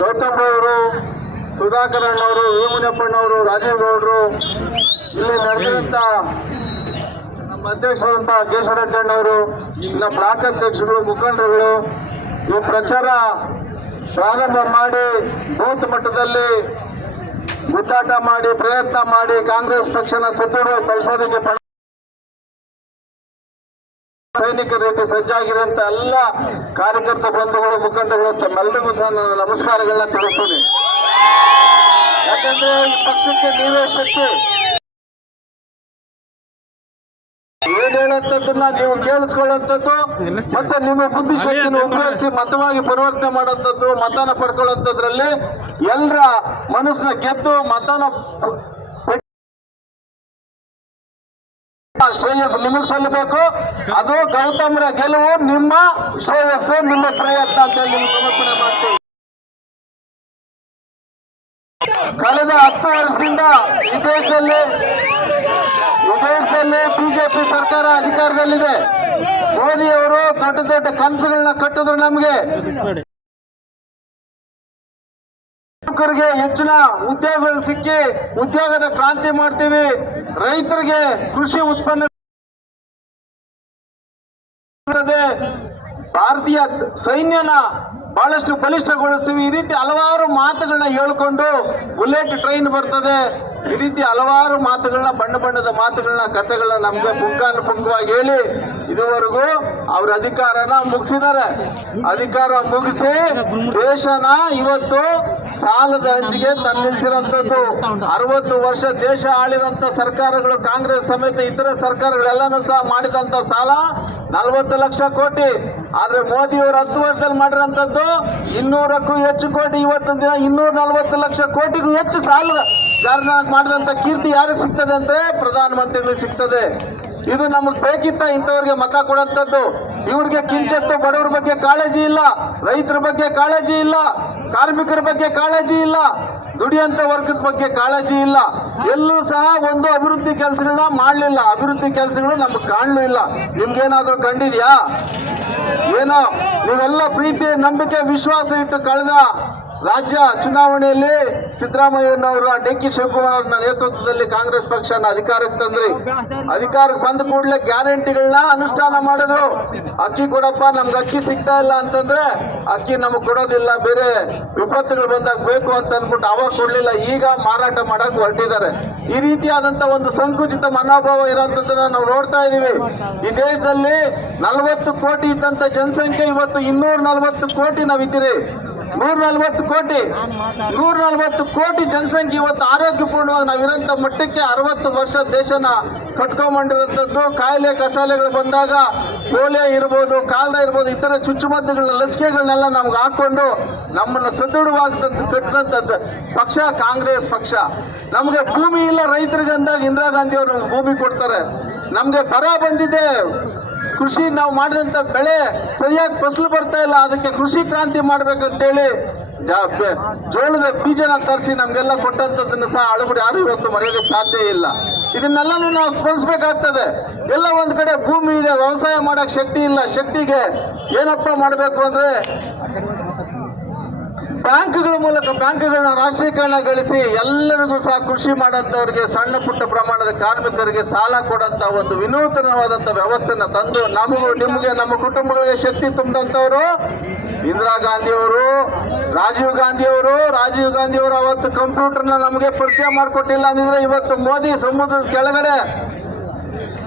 ಗೌತಮ್ ಅವರು, ಸುಧಾಕರ್ ಅಣ್ಣವರು ವಿ ರಾಜೀವ್ ಗೌಡರು, ಇಲ್ಲಿ ನಡೆದಿರುವಂತಹ ನಮ್ಮ ಅಧ್ಯಕ್ಷರಾದಂತ ಕೇಶವ ರೆಡ್ಡಣ್ಣವರು ಇಲ್ಲಿನ ಬ್ಲಾಕ್ ಅಧ್ಯಕ್ಷರು ಮುಖಂಡರುಗಳು, ಈ ಪ್ರಚಾರ ಪ್ರಾರಂಭ ಮಾಡಿ ಬೂತ್ ಮಟ್ಟದಲ್ಲಿ ಗುದ್ದಾಟ ಮಾಡಿ ಪ್ರಯತ್ನ ಮಾಡಿ ಕಾಂಗ್ರೆಸ್ ಪಕ್ಷನ ಸದೃಢ ಕಳಿಸೋದಕ್ಕೆ ಸೈನಿಕರ ರೀತಿ ಸಜ್ಜಾಗಿರುವಂತ ಎಲ್ಲ ಕಾರ್ಯಕರ್ತ ಬಂಧುಗಳು, ಮುಖಂಡಗಳು ತಮ್ಮೆಲ್ಲರಿಗೂ ಸಹ ನನ್ನ ನಮಸ್ಕಾರಗಳನ್ನ ತಿಳಿಸ್ತೀನಿ. ಯಾಕಂದ್ರೆ ಈ ಪಕ್ಷಕ್ಕೆ ನೀವೇ ಶಕ್ತಿ. ಏನ್ ನೀವು ಕೇಳಿಸ್ಕೊಳ್ಳುವಂಥದ್ದು ಮತ್ತೆ ನಿಮ್ಮ ಬುದ್ಧಿಶಕ್ತಿಯನ್ನು ಉಪಯೋಗಿಸಿ ಮತವಾಗಿ ಪರಿವರ್ತನೆ ಮಾಡುವಂಥದ್ದು, ಮತನ ಪಡ್ಕೊಳ್ಳುವಂಥದ್ರಲ್ಲಿ ಎಲ್ಲರ ಮನಸ್ಸನ್ನ ಗೆದ್ದು ಮತನ ಶ್ರೇಯಸ್ಸು ನಿಮಗೆ ಸಲ್ಲಬೇಕು ಅದು ಗೌತಮರ ಗೆಲುವು ನಿಮ್ಮ ಶ್ರೇಯಸ್ಸು ನಿಮ್ಮ ಪ್ರಯತ್ನ ಅಂತ ಹೇಳಿ ನಿಮ್ಗೆ ಸಮರ್ಪಣೆ ಮಾಡ್ತೀವಿ. ಕಳೆದ ಹತ್ತು ವರ್ಷದಿಂದ ಈ ದೇಶದಲ್ಲಿ ದೇಶದಲ್ಲಿ ಬಿಜೆಪಿ ಸರ್ಕಾರ ಅಧಿಕಾರದಲ್ಲಿದೆ. ಮೋದಿಯವರು ದೊಡ್ಡ ದೊಡ್ಡ ಕನಸುಗಳನ್ನ ಕಟ್ಟಿದ್ರು ನಮಗೆ. ಯುವಕರಿಗೆ ಹೆಚ್ಚಿನ ಉದ್ಯೋಗಗಳು ಸಿಕ್ಕಿ ಉದ್ಯೋಗದ ಕ್ರಾಂತಿ ಮಾಡ್ತೀವಿ. ರೈತರಿಗೆ ಕೃಷಿ ಉತ್ಪನ್ನ ಭಾರತೀಯ ಸೈನ್ಯನ ಬಹಳಷ್ಟು ಬಲಿಷ್ಠಗೊಳಿಸ್ತೀವಿ. ಈ ರೀತಿ ಹಲವಾರು ಮಾತುಗಳನ್ನ ಹೇಳ್ಕೊಂಡು ಬುಲೆಟ್ ಟ್ರೈನ್ ಬರ್ತದೆ. ಈ ರೀತಿ ಹಲವಾರು ಮಾತುಗಳನ್ನ, ಬಣ್ಣ ಬಣ್ಣದ ಮಾತುಗಳನ್ನ, ಕಥೆಗಳನ್ನ ನಮ್ಗೆ ಪುಂಖಾನುಪುಂಖವಾಗಿ ಹೇಳಿ ಇದುವರೆಗೂ ಅವ್ರ ಅಧಿಕಾರನ ಮುಗಿಸಿದ್ದಾರೆ. ಅಧಿಕಾರ ಮುಗಿಸಿ ದೇಶನ ಇವತ್ತು ಸಾಲದ ಅಂಚಿಗೆ ತನ್ನಿಸಿರಂಥದ್ದು ಅರವತ್ತು ವರ್ಷ ದೇಶ ಆಳಿದಂತ ಸರ್ಕಾರಗಳು, ಕಾಂಗ್ರೆಸ್ ಸಮೇತ ಇತರ ಸರ್ಕಾರಗಳೆಲ್ಲನೂ ಸಹ ಮಾಡಿದಂತ ಸಾಲ ನಲವತ್ತು ಲಕ್ಷ ಕೋಟಿ. ಆದ್ರೆ ಮೋದಿ ಅವರು ಹತ್ತು ವರ್ಷದಲ್ಲಿ ಮಾಡಿರೋಂಥದ್ದು ಇನ್ನೂರಕ್ಕೂ ಹೆಚ್ಚು ಕೋಟಿ. ಇವತ್ತಿನ ದಿನ ಇನ್ನೂರ ನಲವತ್ತು ಲಕ್ಷ ಕೋಟಿಗೂ ಹೆಚ್ಚು ಸಾಲ ಮಾಡಿದಂತ ಕೀರ್ತಿ ಯಾರಿಗೆ ಸಿಗ್ತದೆ ಅಂದ್ರೆ ಪ್ರಧಾನಮಂತ್ರಿಗಳಿಗೆ ಸಿಗ್ತದೆ. ಇದು ನಮಗೆ ಬೇಕಿತ್ತ ಇಂಥವ್ರಿಗೆ ಮತ ಕೊಡಂತದ್ದು ಇವ್ರಿಗೆ ಕಿಂಚತ್ತು ಬಡವ್ರ ಬಗ್ಗೆ ಕಾಳಜಿ ಇಲ್ಲ, ರೈತರ ಬಗ್ಗೆ ಕಾಳಜಿ ಇಲ್ಲ, ಕಾರ್ಮಿಕರ ಬಗ್ಗೆ ಕಾಳಜಿ ಇಲ್ಲ, ದುಡಿಯಂತ ವರ್ಗದ ಬಗ್ಗೆ ಕಾಳಜಿ ಇಲ್ಲ. ಎಲ್ಲೂ ಸಹ ಒಂದು ಅಭಿವೃದ್ಧಿ ಕೆಲಸಗಳನ್ನ ಮಾಡಲಿಲ್ಲ. ಅಭಿವೃದ್ಧಿ ಕೆಲಸಗಳು ನಮ್ಗೆ ಕಾಣಲೂ ಇಲ್ಲ. ನಿಮ್ಗೇನಾದ್ರೂ ಕಂಡಿದ್ಯಾ? ಏನೋ, ನೀವೆಲ್ಲ ಪ್ರೀತಿ, ನಂಬಿಕೆ, ವಿಶ್ವಾಸ ಇಟ್ಟು ಕಳೆದ ರಾಜ್ಯ ಚುನಾವಣೆಯಲ್ಲಿ ಸಿದ್ದರಾಮಯ್ಯನವರು ಡಿ ಶಿವಕುಮಾರ್ ನೇತೃತ್ವದಲ್ಲಿ ಕಾಂಗ್ರೆಸ್ ಪಕ್ಷನ ಅಧಿಕಾರಕ್ಕೆ ತಂದ್ರಿ. ಅಧಿಕಾರಕ್ಕೆ ಬಂದ ಕೂಡಲೇ ಗ್ಯಾರಂಟಿಗಳನ್ನ ಅನುಷ್ಠಾನ ಮಾಡಿದ್ರು. ಅಕ್ಕಿ ಕೊಡಪ್ಪ, ನಮ್ಗೆ ಅಕ್ಕಿ ಸಿಗ್ತಾ ಇಲ್ಲ ಅಂತಂದ್ರೆ ಅಕ್ಕಿ ನಮಗೆ ಕೊಡೋದಿಲ್ಲ, ಬೇರೆ ವಿಪತ್ತುಗಳು ಬಂದಾಗ ಬೇಕು ಅಂತ ಅಂದ್ಬಿಟ್ಟು ಅವಾಗ ಕೊಡ್ಲಿಲ್ಲ, ಈಗ ಮಾರಾಟ ಮಾಡಕ್ ಹೊರಟಿದ್ದಾರೆ. ಈ ರೀತಿಯಾದಂತ ಒಂದು ಸಂಕುಚಿತ ಮನೋಭಾವ ಇರೋಂಥದ್ದನ್ನ ನಾವು ನೋಡ್ತಾ ಇದೀವಿ. ಈ ದೇಶದಲ್ಲಿ ನಲವತ್ತು ಕೋಟಿ ಇದ್ದಂತ ಜನಸಂಖ್ಯೆ, ಇವತ್ತು ಇನ್ನೂರ ನಲವತ್ತು ಕೋಟಿ ನಾವಿದ್ದೀರಿ. ನೂರ ನಲ್ವತ್ತು ಕೋಟಿ ನೂರ ನಲ್ವತ್ತು ಕೋಟಿ ಜನಸಂಖ್ಯೆ ಇವತ್ತು ಆರೋಗ್ಯಪೂರ್ಣವಾಗಿ ನಾವಿರೋಂಥ ಮಟ್ಟಕ್ಕೆ ಅರವತ್ತು ವರ್ಷ ದೇಶನ ಕಟ್ಕೊಂಬಂಡಿರೋಂಥದ್ದು ಕಾಯಿಲೆ ಕಸಾಲೆಗಳು ಬಂದಾಗ ಪೋಲಿಯೋ ಇರ್ಬೋದು ಕಾಲ್ದ ಇರ್ಬೋದು ಇತರ ಚುಚ್ಚುಮದ್ದುಗಳ ಲಸಿಕೆಗಳನ್ನೆಲ್ಲ ನಮ್ಗೆ ಹಾಕೊಂಡು ನಮ್ಮನ್ನು ಸದೃಢವಾಗದಂತ ಕಟ್ಟಿದಂಥದ್ದು ಪಕ್ಷ ಕಾಂಗ್ರೆಸ್ ಪಕ್ಷ. ನಮಗೆ ಭೂಮಿ ಇಲ್ಲ ರೈತರಿಗೆ ಅಂದಾಗ ಇಂದಿರಾ ಗಾಂಧಿ ಅವರು ಭೂಮಿ ಕೊಡ್ತಾರೆ. ನಮಗೆ ಬರ ಬಂದಿದೆ. ಕೃಷಿ ನಾವು ಮಾಡಿದಂತ ಬೆಳೆ ಸರಿಯಾಗಿ ಫಸಲು ಬರ್ತಾ ಇಲ್ಲ. ಅದಕ್ಕೆ ಕೃಷಿ ಕ್ರಾಂತಿ ಮಾಡ್ಬೇಕಂತೇಳಿ ಜೋಳದ ಬೀಜನ ತರಿಸಿ ನಮಗೆಲ್ಲ ಕೊಟ್ಟಂತದನ್ನ ಸಹ ಅಳಬಡಿ ಯಾರು ಇವತ್ತು ಮರೆಯೋದಕ್ಕೆ ಸಾಧ್ಯ ಇಲ್ಲ. ಇದನ್ನೆಲ್ಲನೂ ನಾವು ಸ್ಮರಿಸಬೇಕಾಗ್ತದೆ. ಎಲ್ಲ ಒಂದು ಕಡೆ ಭೂಮಿ ಇದೆ, ವ್ಯವಸಾಯ ಮಾಡಕ್ ಶಕ್ತಿ ಇಲ್ಲ. ಶಕ್ತಿಗೆ ಏನಪ್ಪ ಮಾಡಬೇಕು ಅಂದ್ರೆ ಬ್ಯಾಂಕ್ಗಳ ಮೂಲಕ ಬ್ಯಾಂಕ್ಗಳನ್ನ ರಾಷ್ಟ್ರೀಕರಣಗೊಳಿಸಿ ಎಲ್ಲರಿಗೂ ಸಹ ಕೃಷಿ ಮಾಡೋಂಥವ್ರಿಗೆ ಸಣ್ಣ ಪುಟ್ಟ ಪ್ರಮಾಣದ ಕಾರ್ಮಿಕರಿಗೆ ಸಾಲ ಕೊಡಂತ ಒಂದು ವಿನೂತನವಾದಂತ ವ್ಯವಸ್ಥೆನ ತಂದು ನಮಗೂ ನಿಮಗೆ, ನಮ್ಮ ಕುಟುಂಬಗಳಿಗೆ ಶಕ್ತಿ ತುಂಬಂತವರು ಇಂದಿರಾ ಗಾಂಧಿ ಅವರು ರಾಜೀವ್ ಗಾಂಧಿ ಅವರು ರಾಜೀವ್ ಗಾಂಧಿ ಅವರು ಅವತ್ತು ಕಂಪ್ಯೂಟರ್ನ ನಮಗೆ ಪರಿಚಯ ಮಾಡಿಕೊಟ್ಟಿಲ್ಲ ಅಂದಿದ್ರೆ ಇವತ್ತು ಮೋದಿ ಸಮುದ್ರದ ಕೆಳಗಡೆ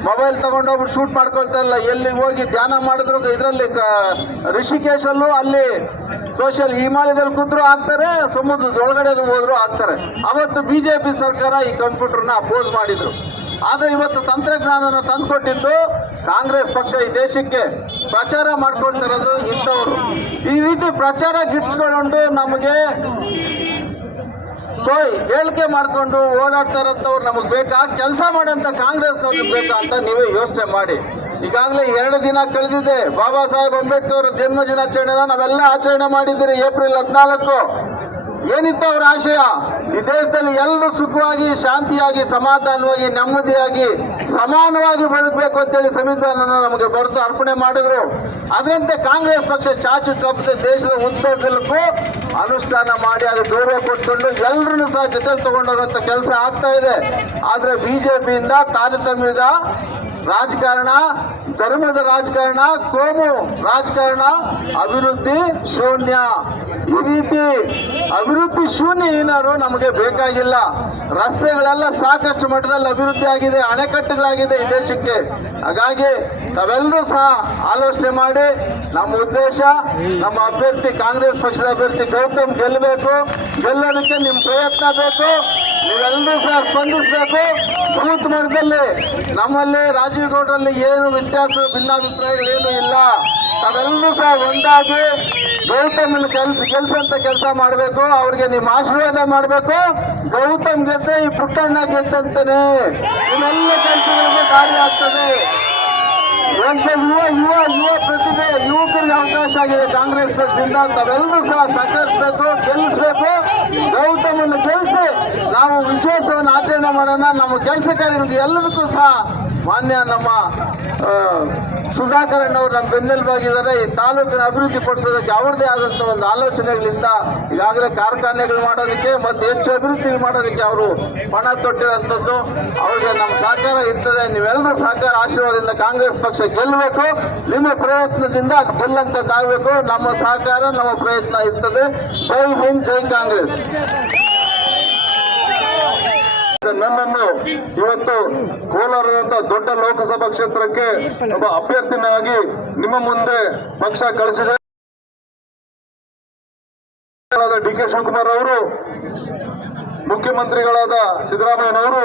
ಮೊಬೈಲ್ ತಗೊಂಡೋಗ್ಬಿಟ್ಟು ಶೂಟ್ ಮಾಡ್ಕೊಳ್ತಾ ಇಲ್ಲ ಎಲ್ಲಿ ಹೋಗಿ ಧ್ಯಾನ ಮಾಡಿದ್ರು ಇದರಲ್ಲಿ ಋಷಿಕೇಶಲ್ಲೂ ಅಲ್ಲಿ ಸೋಷಿಯಲ್ ಹಿಮಾಲಯದಲ್ಲಿ ಕೂತ್ರು ಹಾಕ್ತಾರೆ ಸಮುದ್ರದ ಒಳಗಡೆ ಹೋದ್ರು ಹಾಕ್ತಾರೆ. ಅವತ್ತು ಬಿಜೆಪಿ ಸರ್ಕಾರ ಈ ಕಂಪ್ಯೂಟರ್ನ ಅಪೋಸ್ ಮಾಡಿದ್ರು. ಆದರೆ ಇವತ್ತು ತಂತ್ರಜ್ಞಾನನ ತಂದುಕೊಟ್ಟಿದ್ದು ಕಾಂಗ್ರೆಸ್ ಪಕ್ಷ, ಈ ದೇಶಕ್ಕೆ ಪ್ರಚಾರ ಮಾಡ್ಕೊಳ್ತಿರೋದು ಇಂಥವ್ರು. ಈ ರೀತಿ ಪ್ರಚಾರ ಗಿಟ್ಸ್ಕೊಂಡು ನಮಗೆ ತೋಯ್ ಹೇಳಿಕೆ ಮಾಡಿಕೊಂಡು ಓಡಾಡ್ತಾ ನಮಗೆ ಬೇಕಾ? ಕೆಲಸ ಮಾಡೋಂಥ ಕಾಂಗ್ರೆಸ್ನವ್ರಿಗೆ ಬೇಕಾ ಅಂತ ನೀವೇ ಯೋಚನೆ ಮಾಡಿ. ಈಗಾಗಲೇ ಎರಡು ದಿನ ಕಳೆದಿದೆ. ಬಾಬಾ ಸಾಹೇಬ್ ಅಂಬೇಡ್ಕರ್ ಜನ್ಮ ದಿನಾಚರಣೆನ ನಾವೆಲ್ಲ ಆಚರಣೆ ಮಾಡಿದ್ದೀರಿ ಏಪ್ರಿಲ್ ಹದಿನಾಲ್ಕು. ಏನಿತ್ತು ಅವರ ಆಶಯ? ಈ ದೇಶದಲ್ಲಿ ಎಲ್ಲರೂ ಸುಖವಾಗಿ, ಶಾಂತಿಯಾಗಿ, ಸಮಾಧಾನವಾಗಿ, ನೆಮ್ಮದಿಯಾಗಿ, ಸಮಾನವಾಗಿ ಬದುಕಬೇಕು ಅಂತೇಳಿ ಸಂವಿಧಾನ ನಮಗೆ ಬರೆದು ಅರ್ಪಣೆ ಮಾಡಿದ್ರು. ಅದರಂತೆ ಕಾಂಗ್ರೆಸ್ ಪಕ್ಷ ಚಾಚು ತಪ್ಪದೆ ದೇಶದ ಉದ್ದಗಲಕ್ಕೂ ಅನುಷ್ಠಾನ ಮಾಡಿ ಅದು ಗೌರವ ಕೊಟ್ಕೊಂಡು ಎಲ್ಲರನ್ನು ಸಹ ಜೊತೆ ತಗೊಂಡೋಗಂತ ಕೆಲಸ ಆಗ್ತಾ ಇದೆ. ಆದ್ರೆ ಬಿಜೆಪಿಯಿಂದ ತಾರತಮ್ಯದ ರಾಜಕಾರಣ, ಧರ್ಮದ ರಾಜಕಾರಣ, ಕೋಮು ರಾಜಕಾರಣ, ಅಭಿವೃದ್ಧಿ ಶೂನ್ಯ. ಈ ರೀತಿ ಅಭಿವೃದ್ಧಿ ಶೂನ್ಯ ಏನಾದ್ರು ನಮಗೆ ಬೇಕಾಗಿಲ್ಲ. ರಸ್ತೆಗಳೆಲ್ಲ ಸಾಕಷ್ಟು ಮಟ್ಟದಲ್ಲಿ ಅಭಿವೃದ್ಧಿ ಆಗಿದೆ, ಅಣೆಕಟ್ಟುಗಳಾಗಿದೆ ಈ ದೇಶಕ್ಕೆ. ಹಾಗಾಗಿ ತಾವೆಲ್ಲರೂ ಸಹ ಆಲೋಚನೆ ಮಾಡಿ, ನಮ್ಮ ಉದ್ದೇಶ, ನಮ್ಮ ಅಭ್ಯರ್ಥಿ, ಕಾಂಗ್ರೆಸ್ ಪಕ್ಷದ ಅಭ್ಯರ್ಥಿ ಗೌತಮ್ ಗೆಲ್ಲಬೇಕು. ಗೆಲ್ಲೋದಕ್ಕೆ ನಿಮ್ಮ ಪ್ರಯತ್ನ ಬೇಕು. ನೀವೆಲ್ಲರೂ ಸಹ ಸ್ಪಂದಿಸಬೇಕು. ಬೂತ್ ಮಟ್ಟದಲ್ಲಿ ನಮ್ಮಲ್ಲಿ ರಾಜೀವ್ ಗೌಡರಲ್ಲಿ ಏನು ವ್ಯತ್ಯಾಸ ಭಿನ್ನಾಭಿಪ್ರಾಯಗಳೇನು ಇಲ್ಲ. ತಾವೆಲ್ಲರೂ ಸಹ ಒಂದಾಗಿ ಗೌತಮನ ಕೆಲಸ ಕೆಲಸ ಅಂತ ಕೆಲಸ ಮಾಡಬೇಕು. ಅವ್ರಿಗೆ ನಿಮ್ಮ ಆಶೀರ್ವಾದ ಮಾಡಬೇಕು. ಗೌತಮ್ ಗೆದ್ದೆ ಈ ಪುಟ್ಟಣ್ಣ ಗೆದ್ದಂತಾನೆ. ಇವೆಲ್ಲ ಕೆಲಸಗಳಿಗೆ ದಾರಿ ಆಗ್ತದೆ. ಒಂದು ಯುವ ಯುವ ಯುವ ಪ್ರತಿಭೆ, ಯುವಕರಿಗೆ ಅವಕಾಶ ಆಗಿದೆ. ಕಾಂಗ್ರೆಸ್ ಪಕ್ಷದಿಂದ ನಾವೆಲ್ಲರೂ ಸಹ ಸಹಕರಿಸಬೇಕು, ಗೆಲ್ಲಿಸಬೇಕು. ಗೌತಮನ್ನು ಗೆಲ್ಲಿಸಿ ನಾವು ವಿಜಯೋತ್ಸವನ ಆಚರಣೆ ಮಾಡೋಣ. ನಮ್ಮ ಕೆಲಸ ಕಾರ್ಯಗಳಿಗೆ ಎಲ್ಲದಕ್ಕೂ ಸಹ ಮಾನ್ಯ ನಮ್ಮ ಆ, ಸುಧಾಕರಣ್ಣ ಅವರು ನಮ್ಮ ಬೆನ್ನೆಲುಬಾಗಿದ್ದಾರೆ ಈ ತಾಲೂಕಿನ ಅಭಿವೃದ್ಧಿ ಪಡಿಸೋದಕ್ಕೆ ಅವ್ರದ್ದೇ ಆದಂಥ ಒಂದು ಆಲೋಚನೆಗಳಿಂದ ಈಗಾಗಲೇ ಕಾರ್ಖಾನೆಗಳು ಮಾಡೋದಕ್ಕೆ ಮತ್ತು ಹೆಚ್ಚು ಅಭಿವೃದ್ಧಿ ಮಾಡೋದಕ್ಕೆ ಅವರು ಪಣ ತೊಟ್ಟಿರುವಂಥದ್ದು ಅವ್ರಿಗೆ ನಮ್ಮ ಸಹಕಾರ ಇರ್ತದೆ. ನೀವೆಲ್ಲರ ಸಹಕಾರ ಆಶೀರ್ವಾದದಿಂದ ಕಾಂಗ್ರೆಸ್ ಪಕ್ಷ ಗೆಲ್ಲಬೇಕು. ನಿಮ್ಮ ಪ್ರಯತ್ನದಿಂದ ಅದು ಗೆಲ್ಲಂತದ್ದಾಗಬೇಕು ನಮ್ಮ ಸಹಕಾರ ನಮ್ಮ ಪ್ರಯತ್ನ ಇರ್ತದೆ. ಜೈ ಹಿಂದ್ ಜೈ ಕಾಂಗ್ರೆಸ್. ನನ್ನನ್ನು ಇವತ್ತು ಕೋಲಾರದಂತ ದೊಡ್ಡ ಲೋಕಸಭಾ ಕ್ಷೇತ್ರಕ್ಕೆ ಒಬ್ಬ ಅಭ್ಯರ್ಥಿನಾಗಿ ನಿಮ್ಮ ಮುಂದೆ ಪಕ್ಷ ಕಳಿಸಿದೆ. ಡಿ ಕೆ ಶಿವಕುಮಾರ್ ಅವರು, ಮುಖ್ಯಮಂತ್ರಿಗಳಾದ ಸಿದ್ದರಾಮಯ್ಯನವರು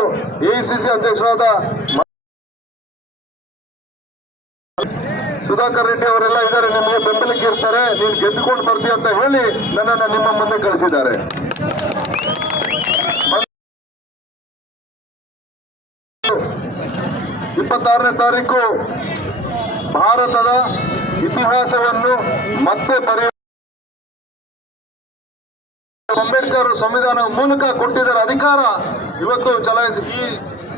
ಎಐಸಿಸಿ ಅಧ್ಯಕ್ಷರಾದ ಸುಧಾಕರ್ ರೆಡ್ಡಿ ಅವರೆಲ್ಲ ಇದ್ದಾರೆ. ನಿಮಗೆ ಬೆಂಬಲಕ್ಕೆ ಇರ್ತಾರೆ. ನೀನು ಗೆದ್ದುಕೊಂಡು ಬರ್ತೀಯ ಅಂತ ಹೇಳಿ ನನ್ನನ್ನು ನಿಮ್ಮ ಮುಂದೆ ಕಳಿಸಿದ್ದಾರೆ. ಇಪ್ಪತ್ತಾರನೇ ತಾರೀಕು ಭಾರತದ ಇತಿಹಾಸವನ್ನು ಮತ್ತೆ ಬರೆಯ ಅಂಬೇಡ್ಕರ್ ಸಂವಿಧಾನ ಮೂಲಕ ಕೊಟ್ಟಿದ್ದರ ಅಧಿಕಾರ. ಇವತ್ತು ಚಲಾಯಿಸಿ, ಈ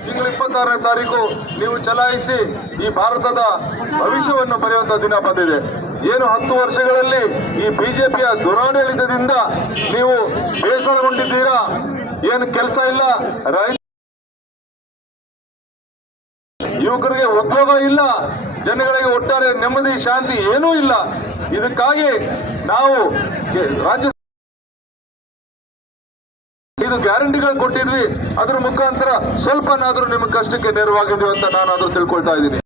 ತಿಂಗಳ ಇಪ್ಪತ್ತಾರನೇ ತಾರೀಕು ನೀವು ಚಲಾಯಿಸಿ ಈ ಭಾರತದ ಭವಿಷ್ಯವನ್ನು ಬರೆಯುವಂತ ದಿನ ಬಂದಿದೆ. ಏನು ಹತ್ತು ವರ್ಷಗಳಲ್ಲಿ ಈ ಬಿಜೆಪಿಯ ದುರಾಡಳಿತದಿಂದ ನೀವು ಬೇಸರಗೊಂಡಿದ್ದೀರಾ? ಏನು ಕೆಲಸ ಇಲ್ಲ? ರೈತ ಯುವಕರಿಗೆ ಉದ್ಯೋಗ ಇಲ್ಲ, ಜನಗಳಿಗೆ ಒಟ್ಟಾರೆ ನೆಮ್ಮದಿ, ಶಾಂತಿ ಏನೂ ಇಲ್ಲ. ಇದಕ್ಕಾಗಿ ನಾವು ರಾಜ್ಯ ಇದು ಗ್ಯಾರಂಟಿಗಳು ಕೊಟ್ಟಿದ್ವಿ. ಅದ್ರ ಮುಖಾಂತರ ಸ್ವಲ್ಪನಾದ್ರೂ ನಿಮ್ಮ ಕಷ್ಟಕ್ಕೆ ನೆರವಾಗಿದ್ದೀವಿ ಅಂತ ನಾನಾದ್ರೂ ತಿಳ್ಕೊಳ್ತಾ ಇದ್ದೀನಿ.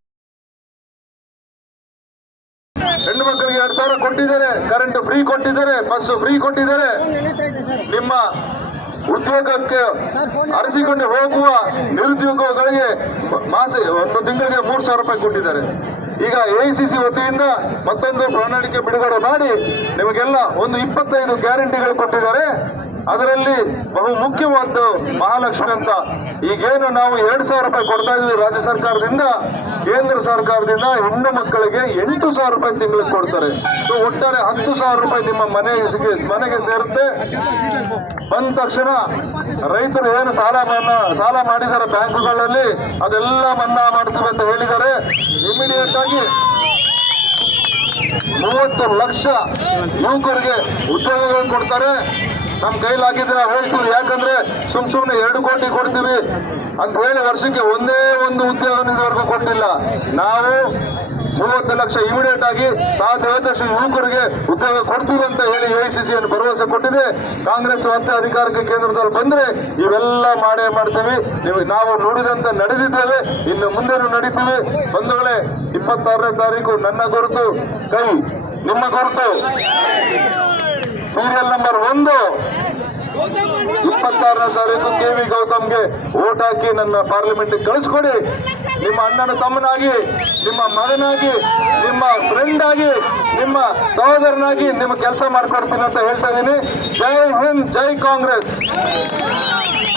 ಹೆಣ್ಣು ಮಕ್ಕಳಿಗೆ ಎರಡ್ ಸಾವಿರ ಕೊಟ್ಟಿದ್ದಾರೆ ಕರೆಂಟ್ ಫ್ರೀ ಕೊಟ್ಟಿದ್ದಾರೆ ಬಸ್ ಫ್ರೀ ಕೊಟ್ಟಿದ್ದಾರೆ. ನಿಮ್ಮ ಉದ್ಯೋಗಕ್ಕೆ ಅರಸಿಕೊಂಡು ಹೋಗುವ ನಿರುದ್ಯೋಗಗಳಿಗೆ ಮಾಸ, ಒಂದು ತಿಂಗಳಿಗೆ ಮೂರು ಸಾವಿರ ರೂಪಾಯಿ ಕೊಟ್ಟಿದ್ದಾರೆ. ಈಗ ಎಐಸಿಸಿ ವತಿಯಿಂದ ಮತ್ತೊಂದು ಪ್ರಣಾಳಿಕೆ ಬಿಡುಗಡೆ ಮಾಡಿ ನಿಮಗೆಲ್ಲ ಒಂದು ಇಪ್ಪತ್ತೈದು ಗ್ಯಾರಂಟಿಗಳು ಕೊಟ್ಟಿದ್ದಾರೆ. ಅದರಲ್ಲಿ ಬಹು ಮುಖ್ಯವಾದ್ದು ಮಹಾಲಕ್ಷ್ಮಿ ಅಂತ. ಈಗೇನು ನಾವು ಎರಡ್ ಸಾವಿರ ರೂಪಾಯಿ ಕೊಡ್ತಾ ಇದೀವಿ ರಾಜ್ಯ ಸರ್ಕಾರದಿಂದ. ಕೇಂದ್ರ ಸರ್ಕಾರದಿಂದ ಹೆಣ್ಣು ಮಕ್ಕಳಿಗೆ ಎಂಟು ಸಾವಿರ ರೂಪಾಯಿ ತಿಂಗಳಿಗೆ ಕೊಡ್ತಾರೆ. ಸೊ ಒಟ್ಟಾರೆ ಹತ್ತು ಸಾವಿರ ರೂಪಾಯಿ ನಿಮ್ಮ ಮನೆಗೆ ಮನೆಗೆ ಸೇರುತ್ತೆ. ಬಂದ ತಕ್ಷಣ ರೈತರು ಏನು ಸಾಲ ಮನ್ನಾ, ಸಾಲ ಮಾಡಿದ್ದಾರೆ ಬ್ಯಾಂಕುಗಳಲ್ಲಿ, ಅದೆಲ್ಲ ಮನ್ನಾ ಮಾಡ್ತೀವಿ ಅಂತ ಹೇಳಿದ್ದಾರೆ. ಇಮಿಡಿಯೇಟ್ ಆಗಿ ಮೂವತ್ತು ಲಕ್ಷ ಯುವಕರಿಗೆ ಉದ್ಯೋಗಗಳನ್ನು ಕೊಡ್ತಾರೆ. ನಮ್ಮ ಕೈಲಾಗಿದ್ರೆ ಹೇಳ್ತೀವಿ. ಯಾಕಂದ್ರೆ ಸುಮ್ ಸುಮ್ನೆ ಎರಡು ಕೋಟಿ ಕೊಡ್ತೀವಿ ಅಂತ ಹೇಳಿ ವರ್ಷಕ್ಕೆ ಒಂದೇ ಒಂದು ಉದ್ಯೋಗ ಇದುವರೆಗೂ ಕೊಟ್ಟಿಲ್ಲ. ನಾವು ಮೂವತ್ತು ಲಕ್ಷ ಇಮಿಡಿಯೇಟ್ ಆಗಿ ಸಾಧ್ಯವಾದಷ್ಟು ಯುವಕರಿಗೆ ಉದ್ಯೋಗ ಕೊಡ್ತೀವಿ ಅಂತ ಹೇಳಿ ಎಐಸಿಸಿ ಅನ್ನು ಭರವಸೆ ಕೊಟ್ಟಿದೆ. ಕಾಂಗ್ರೆಸ್ ಮತ್ತೆ ಅಧಿಕಾರಕ್ಕೆ ಕೇಂದ್ರದಲ್ಲಿ ಬಂದ್ರೆ ಇವೆಲ್ಲ ಮಾಡೇ ಮಾಡ್ತೀವಿ. ನೀವು ನಾವು ನೋಡಿದಂತೆ ನಡೆದಿದ್ದೇವೆ. ಇನ್ನು ಮುಂದೆನೂ ನಡೀತೀವಿ? ಬಂಧುಗಳೇ, ಇಪ್ಪತ್ತಾರನೇ ತಾರೀಕು ನನ್ನ ಗುರುತು. ಕೈ, ನಿಮ್ಮ ಗುರುತು. ಸೀರಿಯಲ್ ನಂಬರ್ ಒಂದು. ಇಪ್ಪತ್ತಾರನೇ ತಾರೀಕು ಕೆ ವಿ ಗೌತಮ್ಗೆ ಓಟ್ ಹಾಕಿ ನನ್ನ ಪಾರ್ಲಿಮೆಂಟ್ ಕಳಿಸ್ಕೊಡಿ. ನಿಮ್ಮ ಅಣ್ಣನ ತಮ್ಮನಾಗಿ, ನಿಮ್ಮ ಮಗನಾಗಿ, ನಿಮ್ಮ ಫ್ರೆಂಡ್ ಆಗಿ, ನಿಮ್ಮ ಸಹೋದರನಾಗಿ ನಿಮ್ಮ ಕೆಲಸ ಮಾಡ್ಕೊಡ್ತೀನಿ ಅಂತ ಹೇಳ್ತಾ ಇದ್ದೀನಿ. ಜೈ ಹಿಂದ್, ಜೈ ಕಾಂಗ್ರೆಸ್.